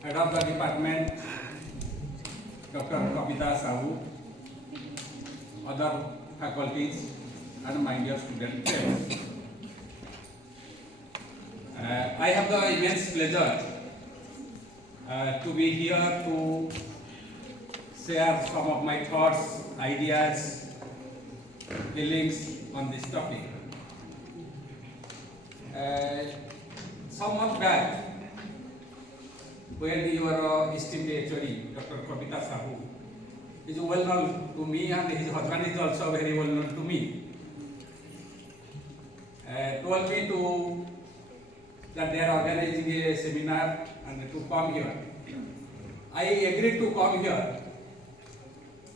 Head of the department, Dr. Kavita Sahu, other faculties, and my dear student friends. I have the immense pleasure to be here to share some of my thoughts, ideas, feelings on this topic. Some months back, when your esteemed HOD, Dr. Kavita Sahu, is well known to me and his husband is also very well known to me, told me that they are organizing a seminar and to come here. I agreed to come here,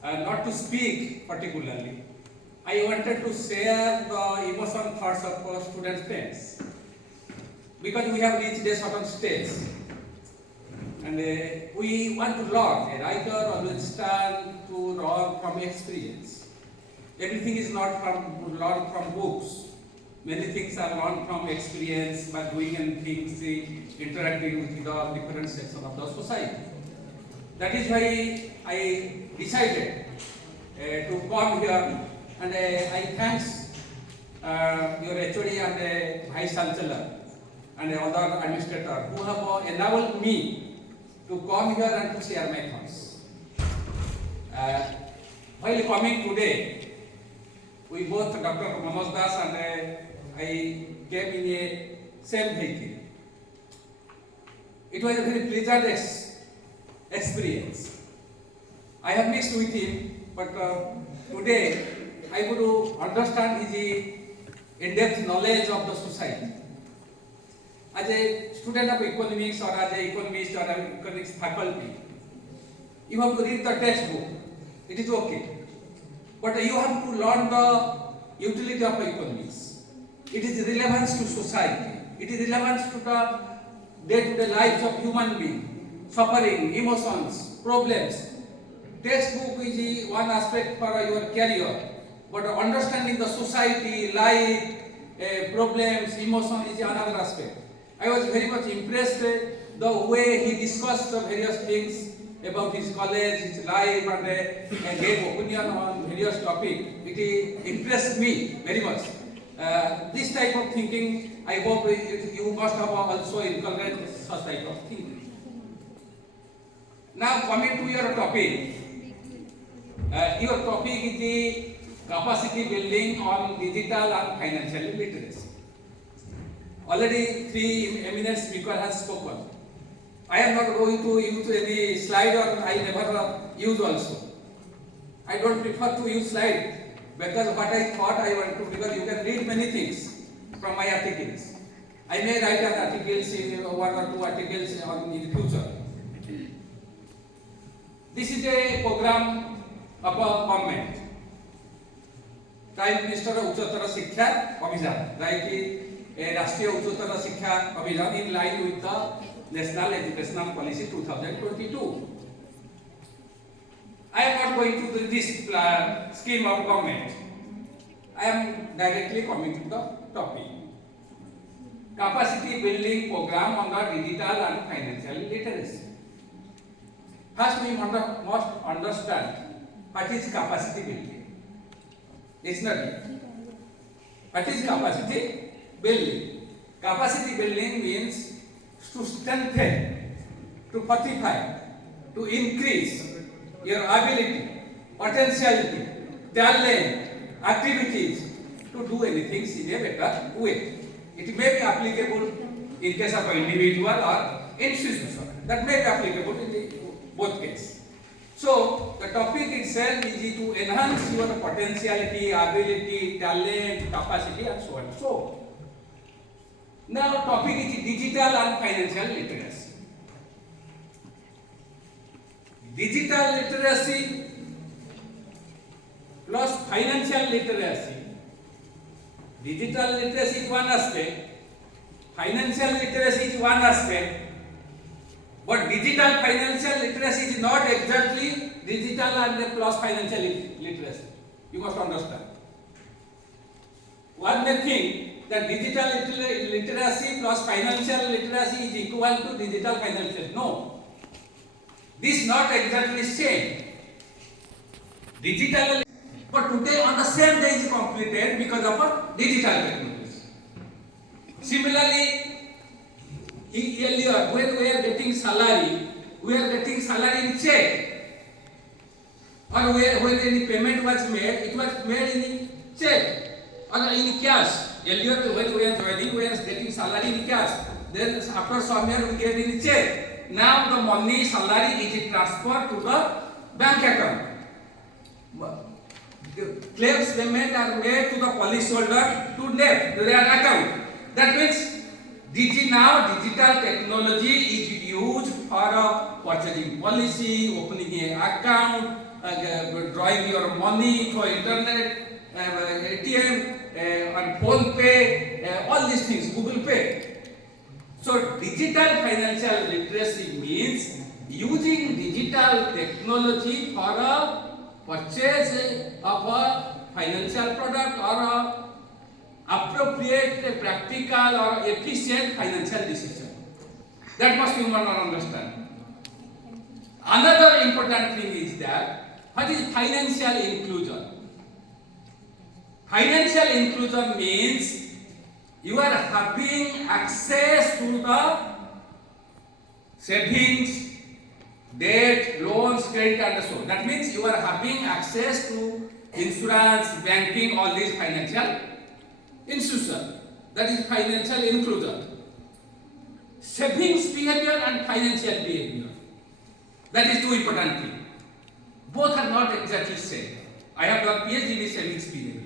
not to speak particularly. I wanted to share the emotion thoughts of student friends, because we have reached a certain stage and we want to learn. A writer always stand to learn from experience. Everything is not learned from books. Many things are learned from experience by doing and things, interacting with the different sections of the society. That is why I decided to come here, and I thanks your HOD and Vice Chancellor and other administrator who have enabled me to come here and to share my thoughts. While coming today, we both, Dr. Manoj Das and I came in a same vehicle. It was a very pleasant experience. I have mixed with him, but today I would understand his in-depth knowledge of the society. As a student of economics or as an economist or an economics faculty, you have to read the textbook. It is okay. But you have to learn the utility of economics. It is relevance to society. It is relevance to the day-to-day lives of human beings, suffering, emotions, problems. Textbook is one aspect for your career, but understanding the society, life, problems, emotion is another aspect. I was very much impressed the way he discussed the various things about his college, his life, and gave opinion on various topics. It impressed me very much. This type of thinking, I hope you must have also inculcated such type of thinking. Now coming to your topic is the capacity building on digital and financial literacy. Already three eminent speakers have spoken. I am not going to use any slide, or I never use also. I don't prefer to use slide, because what I thought I want to, because you can read many things from my articles. I may write an articles in one or two articles in the future. This is a program of a government. Prime Minister Uchchotara Shiksha Abhiyan, like राष्ट्रीय उच्चतर शिक्षा अभियान in line with the National Educational Policy 2022. I am not going to this scheme of government. I am directly coming to the topic. Capacity building program on the digital and financial literacy. First, we must understand what is capacity building. Dictionary. What is capacity building? Capacity building means to strengthen, to fortify, to increase your ability, potentiality, talent, activities to do anything in a better way. It may be applicable in case of an individual or institution. That may be applicable in both cases. So the topic itself is to enhance your potentiality, ability, talent, capacity, and so on and so on. Now topic is digital and financial literacy. Digital literacy plus financial literacy. Digital literacy is one aspect, financial literacy is one aspect, but digital financial literacy is not exactly digital and plus financial literacy. You must understand. One may think that digital literacy plus financial literacy is equal to digital financial. No. This not exactly same. Digital, but today on the same day is completed because of a digital technology. Similarly, earlier when we are getting salary in check, or when any payment was made, it was made in check or in cash. Earlier when we are joining, we are getting salary in cash. Then after some year we get in check. Now the money salary is transferred to the bank account. Claims payment are made to the policyholder to their account. That means digital technology is used for purchasing policy, opening an account, drawing your money through internet, ATM, and phone pay, all these things, Google Pay. So digital financial literacy means using digital technology for a purchase of a financial product or a appropriate, practical or efficient financial decision. That must you must understand. Another important thing is that what is financial inclusion? Financial inclusion means you are having access to the savings, debt, loans, credit and so on. That means you are having access to insurance, banking, all these financial institutions. That is financial inclusion. Savings behavior and financial behavior. That is two important things. Both are not exactly same. I have done PhD in savings behavior.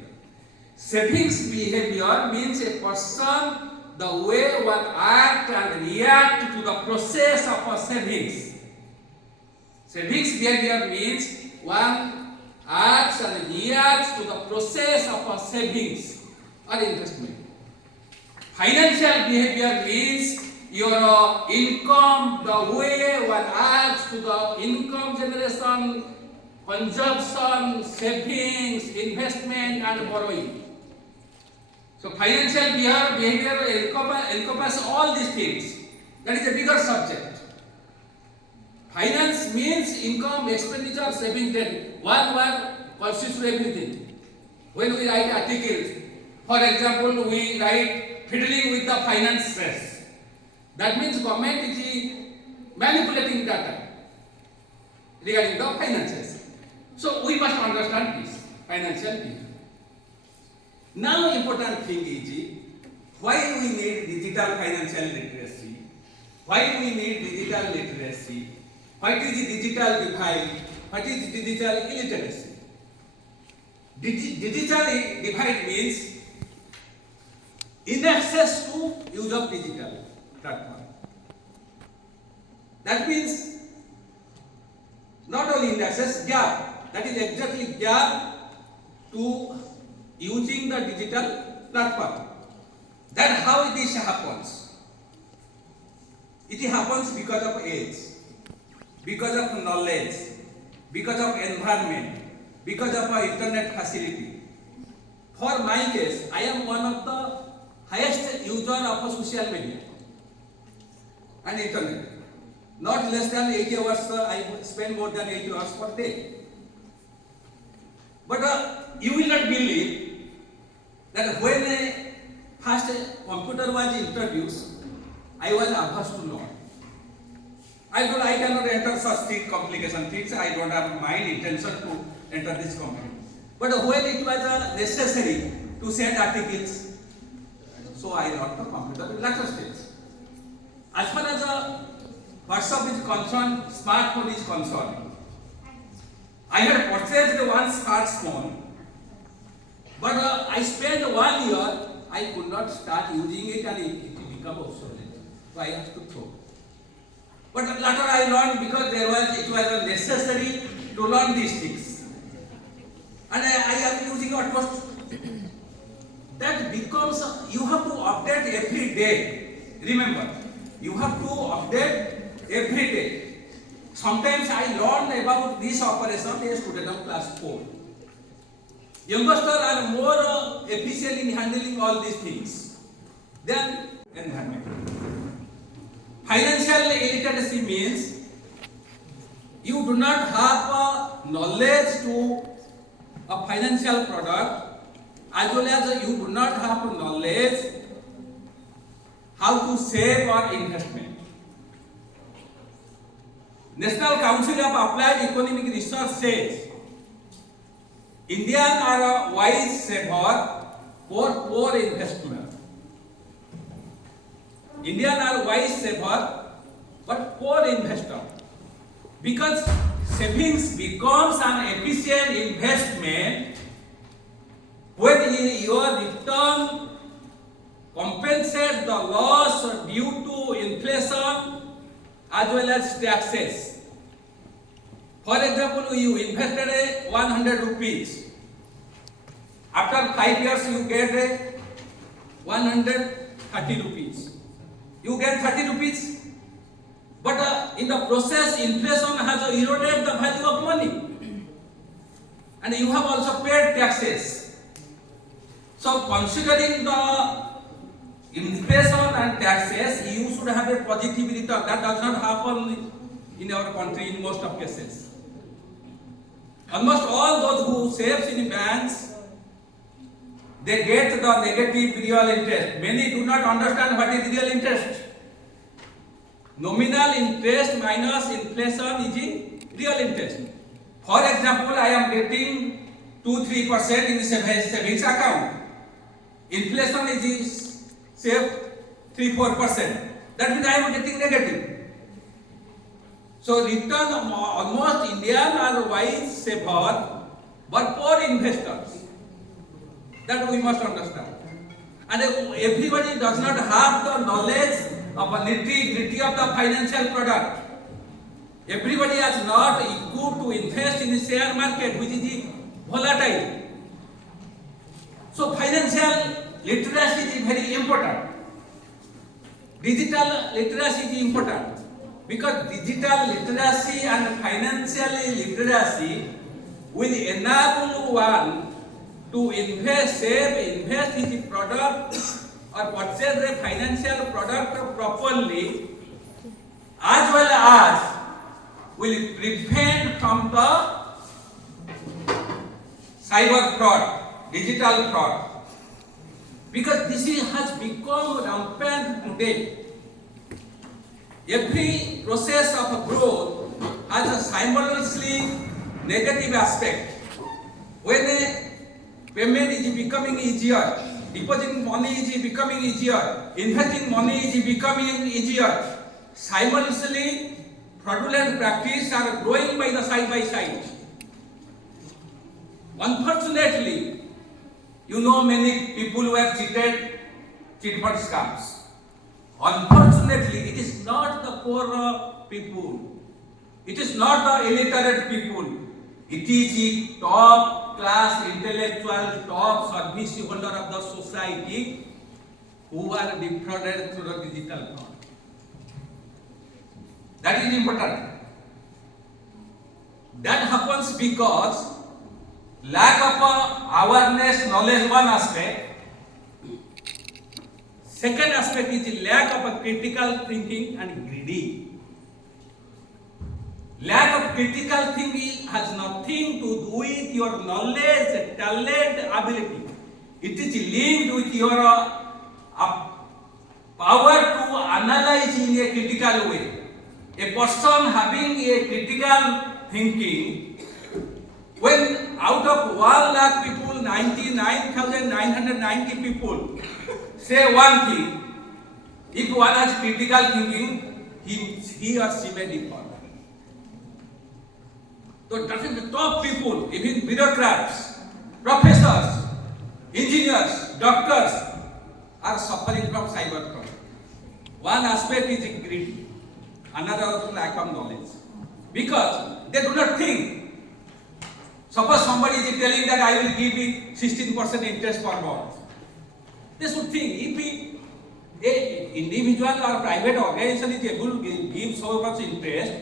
Savings behavior means a person, the way one act and react to the process of a savings. Savings behavior means one acts and reacts to the process of a savings or investment. Financial behavior means your income, the way one acts to the income generation, consumption, savings, investment and borrowing. So financial behavior encompasses all these things. That is a bigger subject. Finance means income, expenditure, saving, debt. One word constitutes everything. When we write articles, for example, we write fiddling with the finances. That means government is manipulating data regarding the finances. So we must understand this financial behavior. Now important thing is why we need digital financial literacy, why we need digital literacy, what is the digital divide, what is digital illiteracy. Digital divide means inaccess to use of digital platform. That means not only inaccess, gap, that is exactly gap to using the digital platform. That how this happens. It happens because of age, because of knowledge, because of environment, because of our internet facility. For my case, I am one of the highest user of social media and internet. Not less than 8 hours, I spend more than 8 hours per day. But you will not believe that when first computer was introduced, I was averse to learn. I thought I cannot enter such thick complication things. I don't have mind intention to enter this computer. But when it was necessary to send articles, so I learned the computer in later stage. As far as WhatsApp is concerned, smartphone is concerned, I had purchased one smartphone, but I spent 1 year, I could not start using it and it became obsolete. So I have to throw. But later I learned because it was necessary to learn these things. And I am using almost. That becomes, you have to update every day. Remember, you have to update every day. Sometimes I learned about this operation as a student of class 4. Youngsters are more efficient in handling all these things than environment. Financial illiteracy means you do not have a knowledge to a financial product, as well as you do not have knowledge how to save or investment. National Council of Applied Economic Research says Indians are a wise saver for poor investment. Indians are wise saver but poor investor, because savings becomes an efficient investment when your return compensates the loss due to inflation as well as taxes. For example, you invested 100 rupees. After 5 years, you get 130 rupees. You get 30 rupees. But in the process, inflation has eroded the value of money. And you have also paid taxes. So considering the inflation and taxes, you should have a positive return. That does not happen in our country in most of cases. Almost all those who save in banks, they get the negative real interest. Many do not understand what is real interest. Nominal interest minus inflation is real interest. For example, I am getting 2-3% in savings account. Inflation is say 3-4%. That means I am getting negative. So return almost Indians are wise saver but poor investors. That we must understand. And everybody does not have the knowledge of a nitty-gritty of the financial product. Everybody has not equipped to invest in the share market, which is volatile. So financial literacy is very important. Digital literacy is important, because digital literacy and financial literacy will enable one to invest his product or purchase a financial product properly, as well as will prevent from the cyber fraud, digital fraud. Because this has become rampant today. Every process of growth has a simultaneously negative aspect. When a payment is becoming easier, depositing money is becoming easier, investing money is becoming easier, simultaneously fraudulent practices are growing by the side. Unfortunately, you know many people who have cheated, cheat fund scams. Unfortunately, it is not the poor people. It is not the illiterate people. It is the top class intellectual, top service holder of the society who are defrauded through the digital fraud. That is important. That happens because lack of awareness, knowledge, one aspect. Second aspect is the lack of critical thinking and greedy. Lack of critical thinking has nothing to do with your knowledge, talent, ability. It is linked with your power to analyze in a critical way. A person having a critical thinking, when out of 1 lakh people, 99,990 people say one thing, if one has critical thinking, he or she may differ. So the top people, even bureaucrats, professors, engineers, doctors are suffering from cyber fraud. One aspect is greed, another lack of knowledge, because they do not think. Suppose somebody is telling that I will give you 16% interest per month. They should think, if an individual or private organization is able to give so much interest,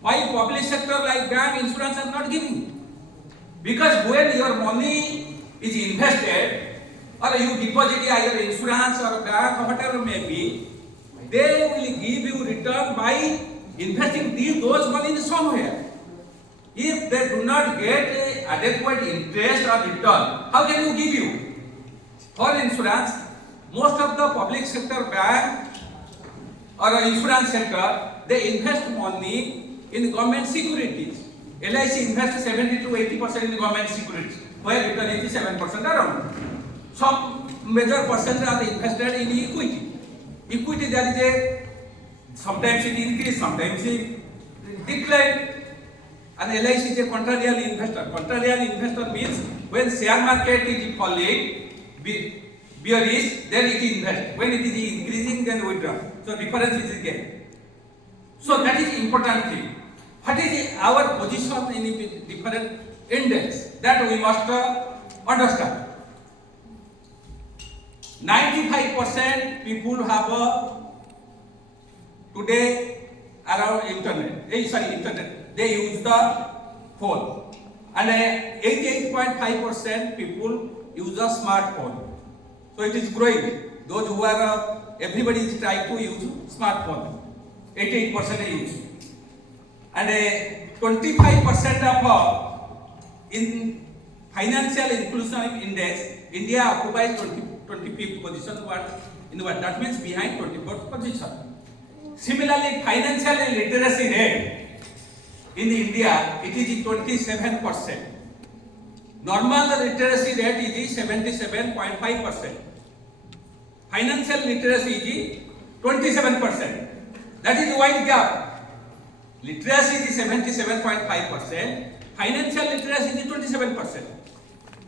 why public sector like bank, insurance are not giving? Because when your money is invested, or you deposit either insurance or bank or whatever may be, they will give you return by investing those money somewhere. If they do not get a adequate interest or return, how can you give you? For insurance, most of the public sector bank or insurance sector, they invest money in government securities. LIC invests 70 to 80% in government securities, where return is 7% around. Some major percent are invested in equity. Equity, there is a sometimes it increase, sometimes it decline. And LIC is a contrarian investor. Contrarian investor means when share market is falling, bearish, then it invest. When it is increasing, then withdraw. So difference is gain. So that is important thing. What is our position in different index? That we must understand. 95% people have today around internet. Internet. They use the phone, and 88.5% people use a smartphone. So it is growing. Those who are everybody is trying to use smartphone. 88% use, and 25% of in financial inclusion index, India occupies 25th position. That means behind 24th position. Similarly, financial literacy rate in India, it is 27%. Normal literacy rate is 77.5%. Financial literacy is 27%. That is a wide gap. Literacy is 77.5%. Financial literacy is 27%.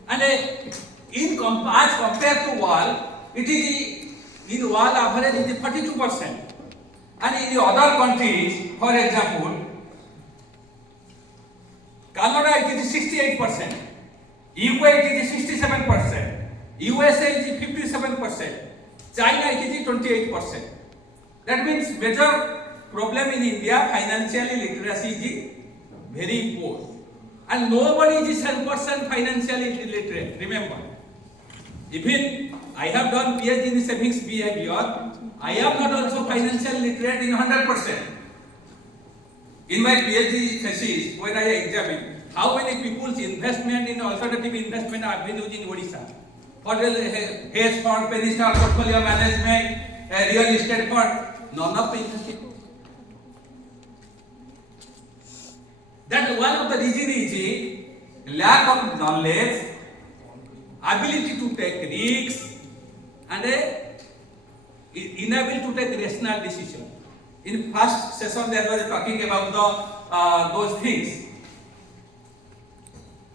And as compared to world, it is in world average is 42%. And in the other countries, for example, Canada it is 68%, UK it is 67%, USA it is 57%, China it is 28%. That means major problem in India, financially literacy is very poor. And nobody is 10% financially literate. Remember, even I have done PhD in savings behavior, I am not also financially literate in 100%. In my PhD thesis, when I examined how many people's investment in alternative investment are being used in Odisha, for hedge fund, penny stock, portfolio management, real estate fund, none of them. That one of the reason is lack of knowledge, ability to take risks, and inability to take rational decision. In first session, there was talking about those things,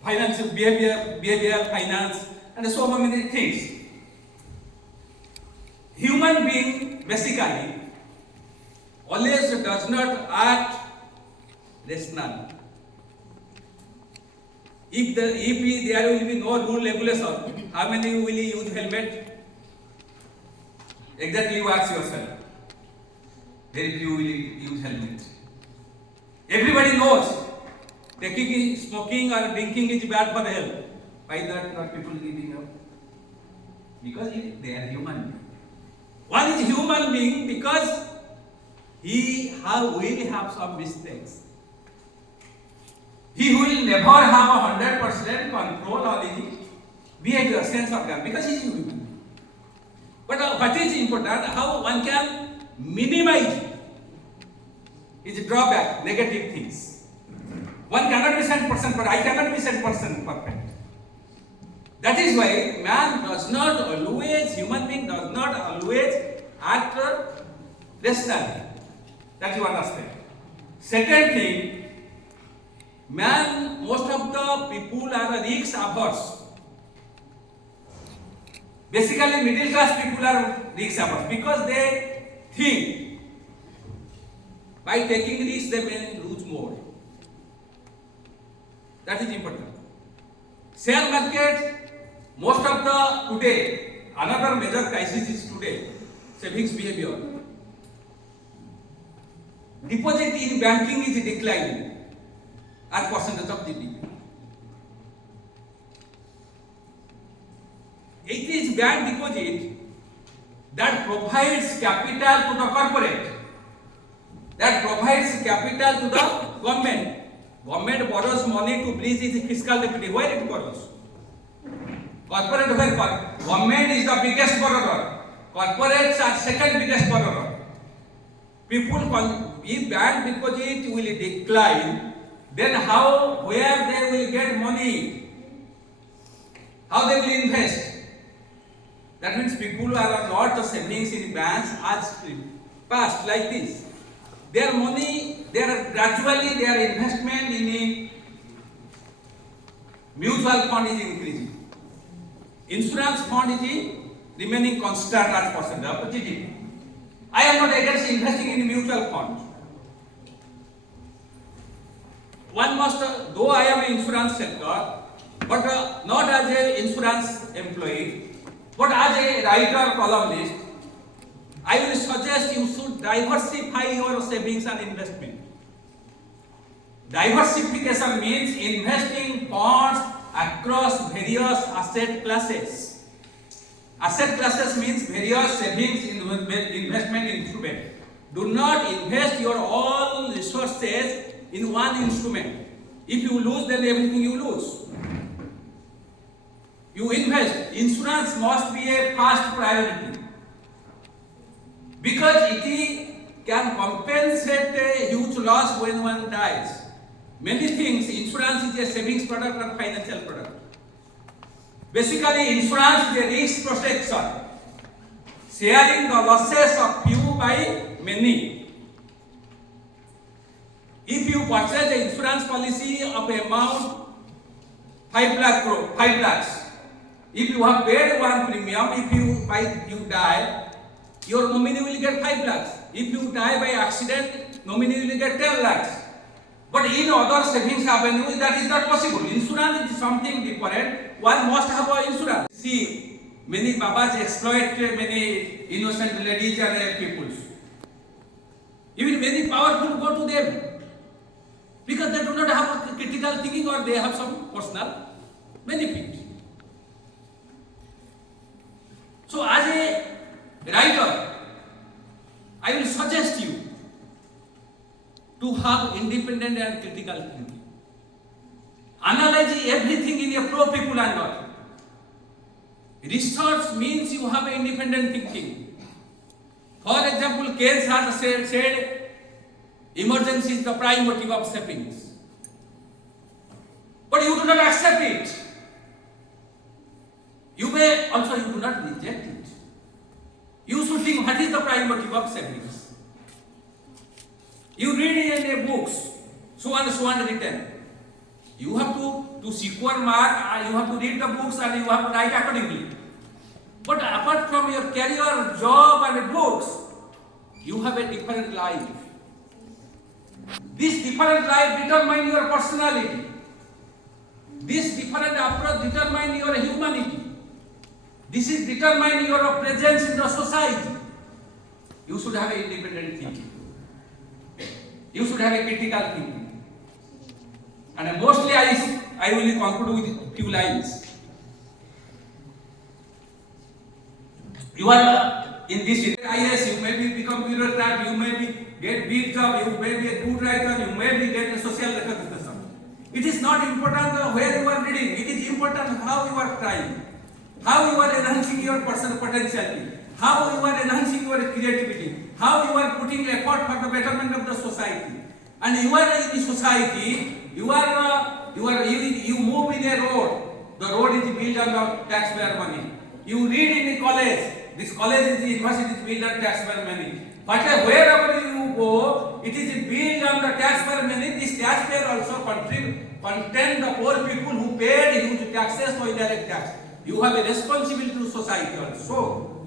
financial behavior, finance, and so many things. Human being basically always does not act rational. If there will be no rule regulation, how many will use helmet? Exactly you ask yourself. Very few will use helmet. Everybody knows taking smoking or drinking is bad for health. Why not people giving up? Because they are human being. One is human being because he will have some mistakes. He will never have 100% control on his behavior, sense of God, because he is human. But what is important, how one can minimize his drawback, negative things. One cannot be 100%, but I cannot be 100% perfect. That is why man does not always, human being does not always act rationally. That is one aspect. Second thing, most of the people are risk averse. Basically, middle class people are risk averse because they think by taking risks they may lose more. That is important. Share market, most of the today, another major crisis is today, savings behavior. Deposit in banking is declining as percentage of GDP. It is bank deposit that provides capital to the corporate, that provides capital to the government. Government borrows money to bridge its fiscal deficit. Where it borrows? Corporate where government is the biggest borrower. Corporates are second biggest borrower. People, if bank deposit will decline, then where they will get money? How they will invest? That means people are not savings in banks as past like this. Their money, gradually their investment in mutual fund is increasing. Insurance fund is remaining constant as percent of GDP. I am not against investing in mutual funds. One must, though I am an insurance sector, but not as an insurance employee, but as a writer columnist, I will suggest you should diversify your savings and investment. Diversification means investing funds across various asset classes. Asset classes means various savings investment instrument. Do not invest your all resources in one instrument. If you lose, then everything you lose. You invest. Insurance must be a first priority because it can compensate a huge loss when one dies. Many things, insurance is a savings product or financial product. Basically, insurance is a risk protection, sharing the losses of few by many. If you purchase an insurance policy of amount 5 lakhs, if you have paid one premium, if you die, your nominee will get 5 lakhs. If you die by accident, nominee will get 10 lakhs. But in other savings avenues, that is not possible. Insurance is something different. One must have an insurance. See, many babas exploit many innocent ladies and people. Even very powerful go to them because they do not have a critical thinking or they have some personal benefit. So as a writer, I will suggest you to have independent and critical thinking. Analyze everything in a pro-people angle. Research means you have independent thinking. For example, Keynes has said emergency is the prime motive of savings. But you do not accept it. You do not reject it. You should think what is the prime motive of savings. You read in a books, so and written. You have to secure mark, you have to read the books and you have to write accordingly. But apart from your career, job and books, you have a different life. This different life determines your personality. This different approach determines your humanity. This is determine your presence in the society. You should have an independent thinking. You should have a critical thinking. And mostly I will conclude with few lines. You are in this IAS, you may become bureaucrat, you may get big job, you may be a good writer, you may be get a social recognition. It is not important where you are reading, it is important how you are trying. How you are enhancing your personal potentiality, how you are enhancing your creativity, how you are putting effort for the betterment of the society. And you are in the society, you move in a road. The road is built on the taxpayer money. You read in the college. This college is the university is built on taxpayer money. But wherever you go, it is built on the taxpayer money. This taxpayer also contain the poor people who paid huge taxes for indirect tax. You have a responsibility to society also.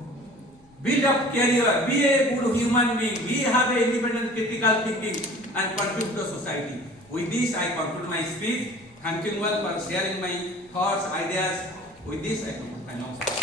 Build up career, be a good human being, have a independent critical thinking and contribute to society. With this I conclude my speech. Thank you well for sharing my thoughts, ideas. With this I conclude my announcement.